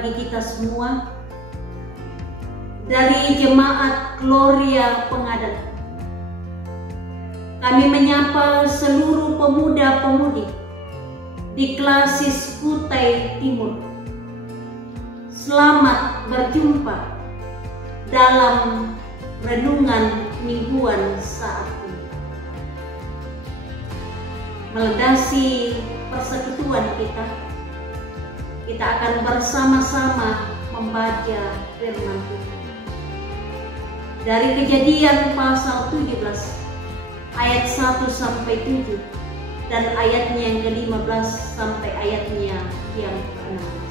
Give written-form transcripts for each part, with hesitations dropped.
bagi kita semua dari Jemaat Gloria Pengadat. Kami menyapa seluruh pemuda-pemudi di Klasis Kutai Timur. Selamat berjumpa dalam renungan mingguan saat ini. Melandasi persekutuan kita akan bersama-sama membaca firman Tuhan. Dari Kejadian pasal 17 ayat 1 sampai 7 dan ayatnya yang ke-15 sampai ayatnya yang ke-16.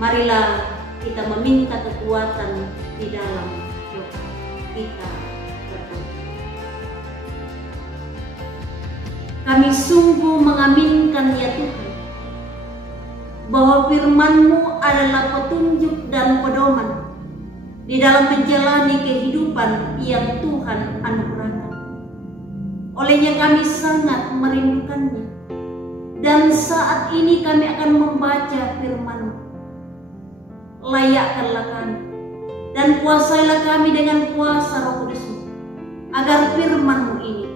Marilah kita meminta kekuatan di dalam doa. Kita berdoa. Kami sungguh mengaminkan ya Tuhan, bahwa firman-Mu adalah petunjuk dan pedoman di dalam menjalani kehidupan yang Tuhan anugerahkan. Olehnya kami sangat merindukannya, dan saat ini kami akan membaca firman-Mu. Layakkanlah kami dan kuasailah kami dengan kuasa Roh Kudus-Mu, agar firman-Mu ini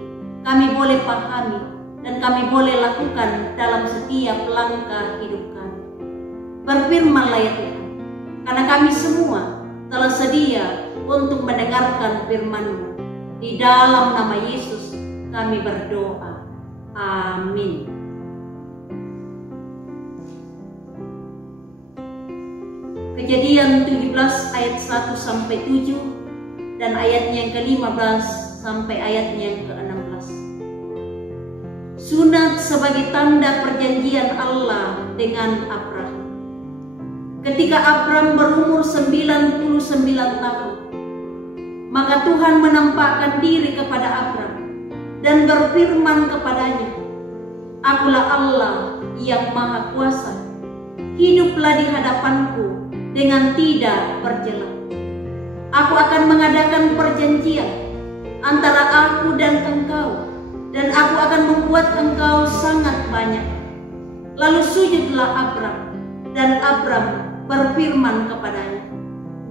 kami boleh pahami dan kami boleh lakukan dalam setiap langkah hidup kami. Berfirmanlah ya Tuhan, karena kami semua telah sedia untuk mendengarkan firman-Mu. Di dalam nama Yesus kami berdoa. Amin. Kejadian 17 ayat 1 sampai 7 dan ayatnya yang ke-15 sampai ayatnya yang ke-16. Sunat sebagai tanda perjanjian Allah dengan Abraham. Ketika Abraham berumur 99 tahun, maka Tuhan menampakkan diri kepada Abraham dan berfirman kepadanya, "Akulah Allah yang Maha Kuasa. Hiduplah di hadapanku dengan tidak berjela. Aku akan mengadakan perjanjian antara aku dan engkau, dan aku akan membuat engkau sangat banyak." Lalu sujudlah Abraham, dan Abraham berfirman kepadanya,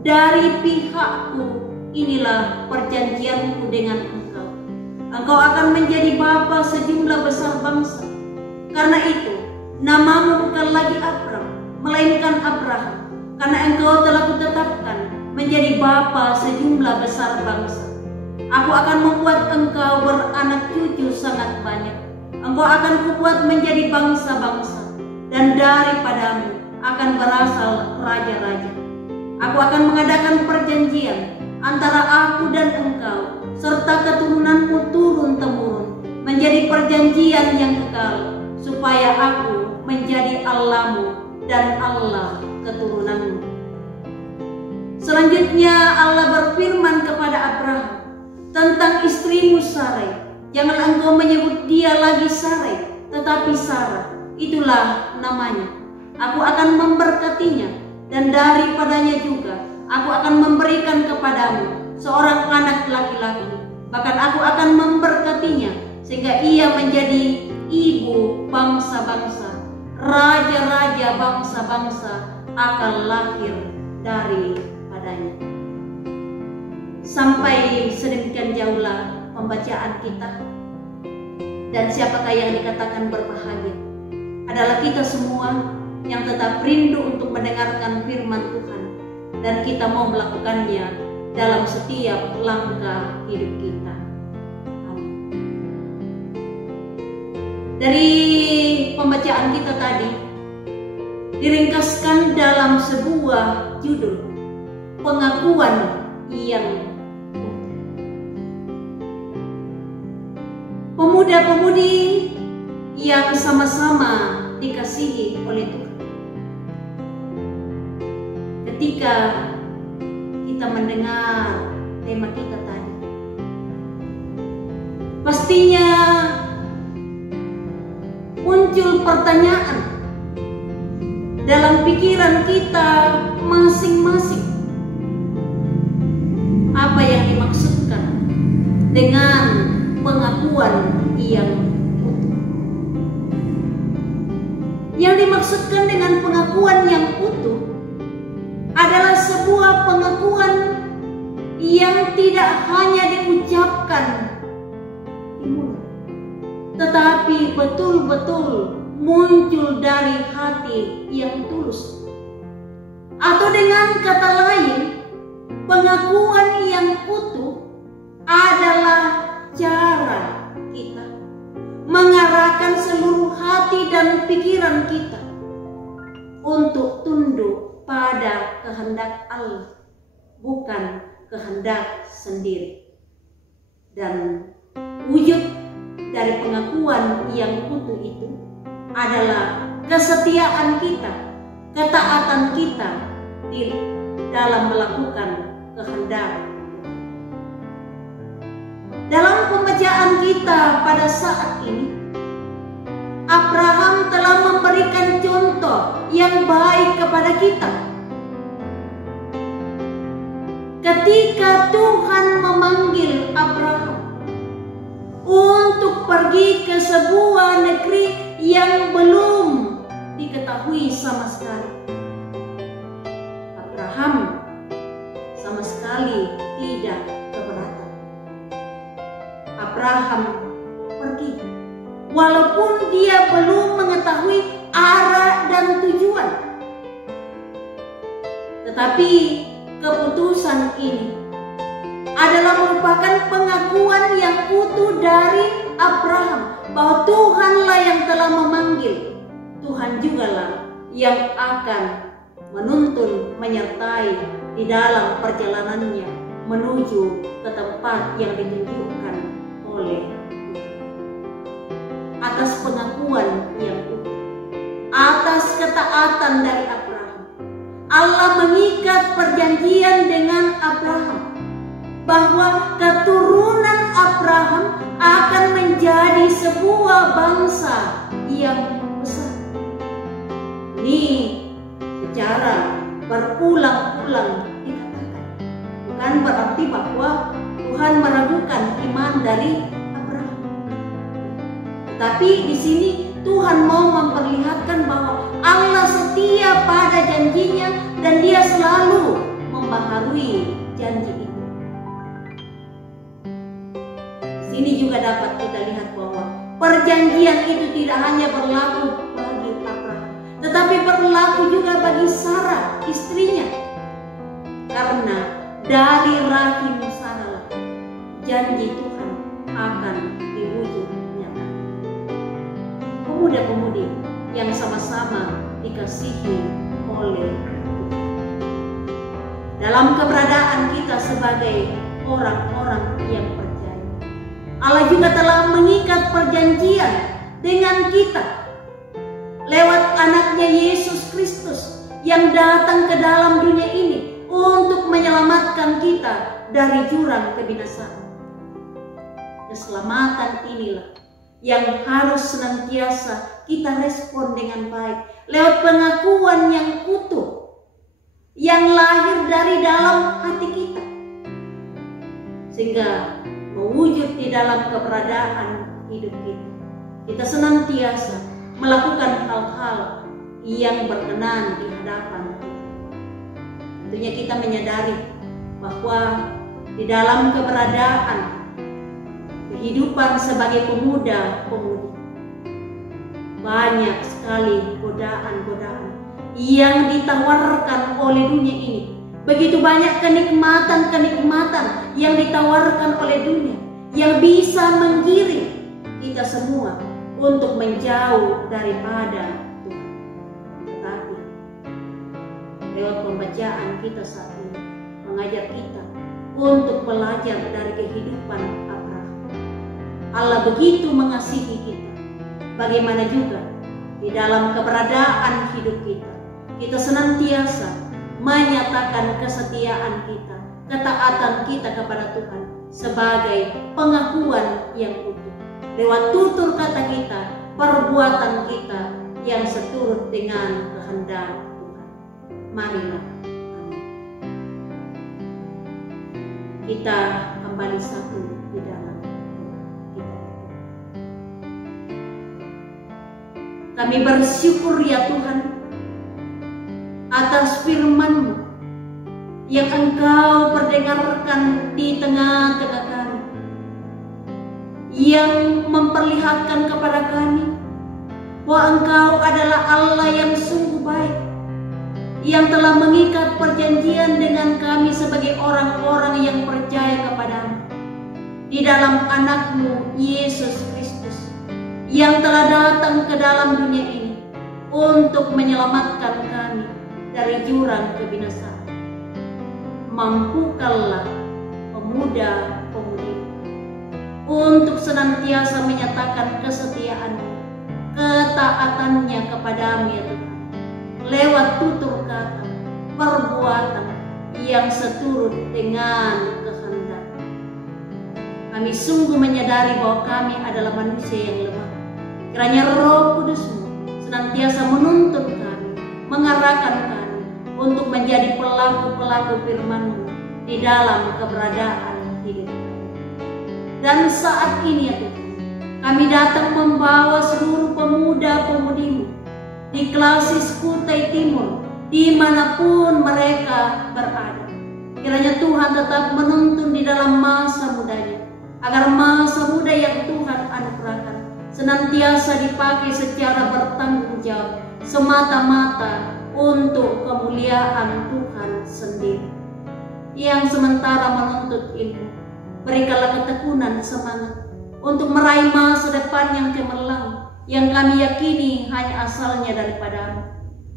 "Dari pihakku inilah perjanjianku dengan engkau. Engkau akan menjadi bapa sejumlah besar bangsa. Karena itu namamu bukan lagi Abram, melainkan Abraham, karena engkau telah kutetapkan menjadi bapa sejumlah besar bangsa. Aku akan membuat engkau beranak cucu sangat banyak. Engkau akan kubuat menjadi bangsa-bangsa, dan daripadamu akan berasal raja-raja. Aku akan mengadakan perjanjian antara aku dan engkau, serta keturunanmu turun-temurun, menjadi perjanjian yang kekal, supaya aku menjadi Allahmu dan Allah keturunanmu." Selanjutnya Allah berfirman kepada Abraham tentang istrimu Sarai. "Jangan engkau menyebut dia lagi Sarai, tetapi Sarah, itulah namanya. Aku akan memberkatinya, dan daripadanya juga aku akan memberikan kepadamu seorang anak laki-laki. Bahkan aku akan memberkatinya, sehingga ia menjadi ibu bangsa-bangsa. Raja-raja bangsa-bangsa akan lahir daripadanya." Sampai sedemikian jauhlah pembacaan kita. Dan siapakah yang dikatakan berbahagia? Adalah kita semua yang tetap rindu untuk mendengarkan firman Tuhan, dan kita mau melakukannya dalam setiap langkah hidup kita. Amin. Dari pembacaan kita tadi diringkaskan dalam sebuah judul, pengakuan yang pemuda-pemudi yang sama-sama dikasihi oleh Tuhan. Ketika kita mendengar tema kita tadi, pastinya muncul pertanyaan dalam pikiran kita masing-masing. Apa yang dimaksudkan dengan pengakuan yang utuh? Yang dimaksudkan dengan pengakuan yang tidak hanya diucapkan di mulut, tetapi betul-betul muncul dari hati yang tulus. Atau dengan kata lain, pengakuan yang utuh adalah cara kita mengarahkan seluruh hati dan pikiran kita untuk tunduk pada kehendak Allah, bukan kehendak sendiri. Dan wujud dari pengakuan yang utuh itu adalah kesetiaan kita, ketaatan kita di dalam melakukan kehendak. Dalam pembacaan kita pada saat ini, Abraham telah memberikan contoh yang baik kepada kita. Ketika Tuhan memanggil Abraham untuk pergi ke sebuah negeri yang belum diketahui sama sekali, Abraham sama sekali tidak keberatan. Abraham pergi walaupun dia belum mengetahui arah dan tujuan. Tetapi keputusan ini adalah merupakan pengakuan yang utuh dari Abraham bahwa Tuhanlah yang telah memanggil. Tuhan jugalah yang akan menuntun, menyertai di dalam perjalanannya menuju ke tempat yang ditunjukkan oleh Tuhan. Atas pengakuan yang utuh, atas ketaatan dari Abraham, Allah mengikat perjanjian dengan Abraham bahwa keturunan Abraham akan menjadi sebuah bangsa yang besar. Ini secara berulang-ulang dikatakan. Bukan berarti bahwa Tuhan meragukan iman dari Abraham. Tapi di sini Tuhan mau memperlihatkan bahwa Allah setia pada janjinya dan Dia selalu membaharui janji itu. Di sini juga dapat kita lihat bahwa perjanjian itu tidak hanya berlaku bagi Abraham, tetapi berlaku juga bagi Sarah, istrinya. Karena dari rahim Sarah janji Tuhan akan diwujud nyata. Pemuda-pemudi yang sama-sama dikasihi oleh Tuhan. Dalam keberadaan kita sebagai orang-orang yang percaya, Allah juga telah mengikat perjanjian dengan kita lewat anaknya Yesus Kristus yang datang ke dalam dunia ini untuk menyelamatkan kita dari jurang kebinasaan. Keselamatan inilah yang harus senantiasa kita respon dengan baik lewat pengakuan yang utuh yang lahir dari dalam hati kita, sehingga mewujud di dalam keberadaan hidup kita. Kita senantiasa melakukan hal-hal yang berkenan di hadapan kita. Tentunya kita menyadari bahwa di dalam keberadaan kehidupan sebagai pemuda-pemudi, banyak sekali godaan-godaan yang ditawarkan oleh dunia ini. Begitu banyak kenikmatan-kenikmatan yang ditawarkan oleh dunia yang bisa menggiring kita semua untuk menjauh daripada Tuhan. Tetapi lewat pembacaan kita saat ini mengajar kita untuk belajar dari kehidupan Abraham. Allah begitu mengasihi kita. Bagaimana juga di dalam keberadaan hidup kita, kita senantiasa menyatakan kesetiaan kita, ketaatan kita kepada Tuhan sebagai pengakuan yang utuh. Lewat tutur kata kita, perbuatan kita yang seturut dengan kehendak Tuhan. Marilah, amin. Kita kembali satu di dalam kita. Kami bersyukur ya Tuhan atas firman-Mu yang Engkau perdengarkan di tengah-tengah kami, yang memperlihatkan kepada kami bahwa Engkau adalah Allah yang sungguh baik, yang telah mengikat perjanjian dengan kami sebagai orang-orang yang percaya kepadamu di dalam Anak-Mu Yesus Kristus, yang telah datang ke dalam dunia ini untuk menyelamatkan kami dari jurang kebinasaan. Mampukanlah pemuda-pemudi untuk senantiasa menyatakan kesetiaan-Mu, ketaatannya kepadamu ya Tuhan, lewat tutur kata, perbuatan yang seturut dengan kehendak. Kami sungguh menyadari bahwa kami adalah manusia yang lemah. Kiranya Roh Kudus-Mu senantiasa menuntun kami, mengarahkan kami untuk menjadi pelaku-pelaku firman-Mu di dalam keberadaan hidup kami. Dan saat ini ya Tuhan, kami datang membawa seluruh pemuda-pemudi-Mu di Klasis Kutai Timur, dimanapun mereka berada. Kiranya Tuhan tetap menuntun di dalam masa mudanya, agar masa muda yang Tuhan anugerahkan senantiasa dipakai secara bertanggung jawab, semata-mata untuk kemuliaan Tuhan sendiri. Yang sementara menuntut ilmu, berikanlah ketekunan semangat untuk meraih masa depan yang cemerlang, yang kami yakini hanya asalnya daripada-Mu.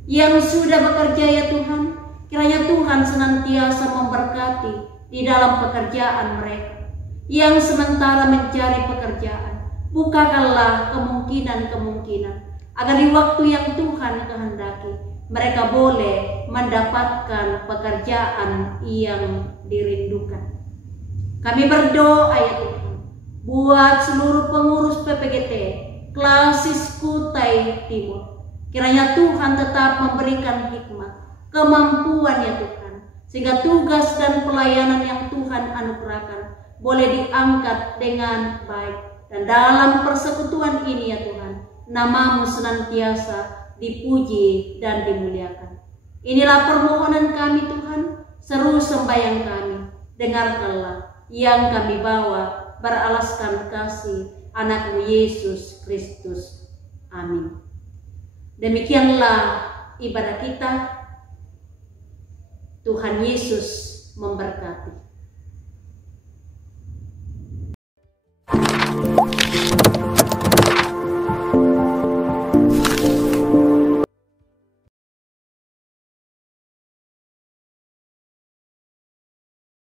Yang sudah bekerja ya Tuhan, kiranya Tuhan senantiasa memberkati di dalam pekerjaan mereka. Yang sementara mencari pekerjaan, bukakanlah kemungkinan-kemungkinan agar di waktu yang Tuhan kehendaki mereka boleh mendapatkan pekerjaan yang dirindukan. Kami berdoa ya Tuhan, buat seluruh pengurus PPGT Klasis Kutai Timur. Kiranya Tuhan tetap memberikan hikmat, kemampuan ya Tuhan, sehingga tugas dan pelayanan yang Tuhan anugerahkan boleh diangkat dengan baik. Dan dalam persekutuan ini ya Tuhan, nama-Mu senantiasa dipuji dan dimuliakan. Inilah permohonan kami Tuhan, seru sembahyang kami. Dengarkanlah yang kami bawa beralaskan kasih Anak-Mu Yesus Kristus. Amin. Demikianlah ibadah kita. Tuhan Yesus memberkati.